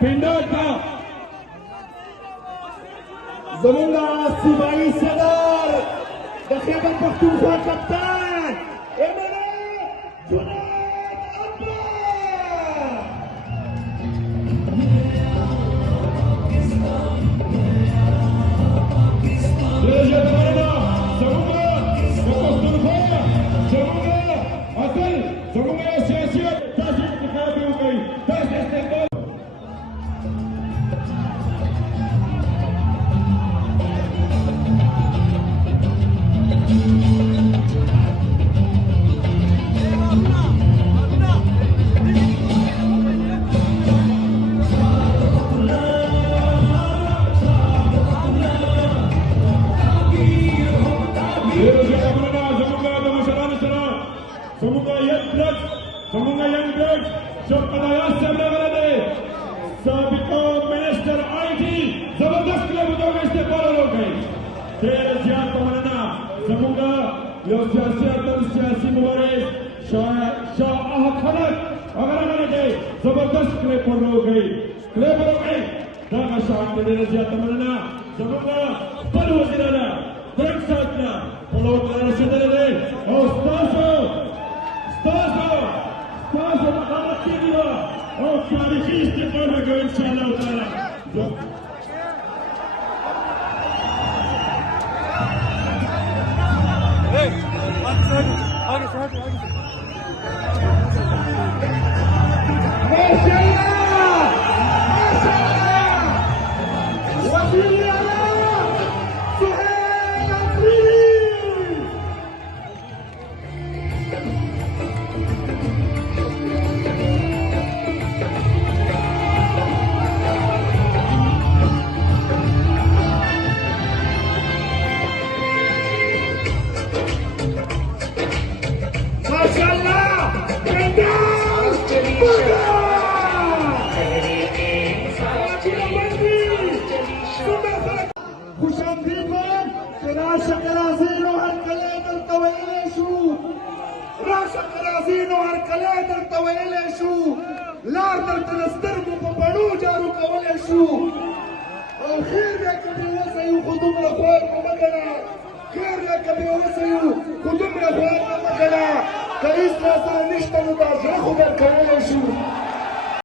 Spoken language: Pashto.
پندار تا زمونږ صوبایي صدر د خیبر پښتونخوا کپتان زمونږ ینګ بلډ چې قضایات صاحب راغلی دی سابقه منسټر آی ټي زبردست کلب ته استقبال وکړئ ډېر زیات مننه زمونږ یو سیاسي اتل سیاسي مبارز شاه احمد خلک هغه راغلی دی زبردست کلب وکړئ دغه شان ته ډېره زیاته مننه زمونږ خپل وزیرانه درک ساتنه خپلو ته رسېدلی دی او ستاسو مقامت کېږي او تاریخي استقبال وکړو انشاءالله تعالی لار درته د سترګو په بڼو جارو کولی شو او خیر دی که بې وسه یو خو دومره خوار مو مه ګڼه خیر دی که بې وسه یو خو دومره خوار مو مه ګڼه که هېڅ راسره نشته نو دا زړه خو درکولی شو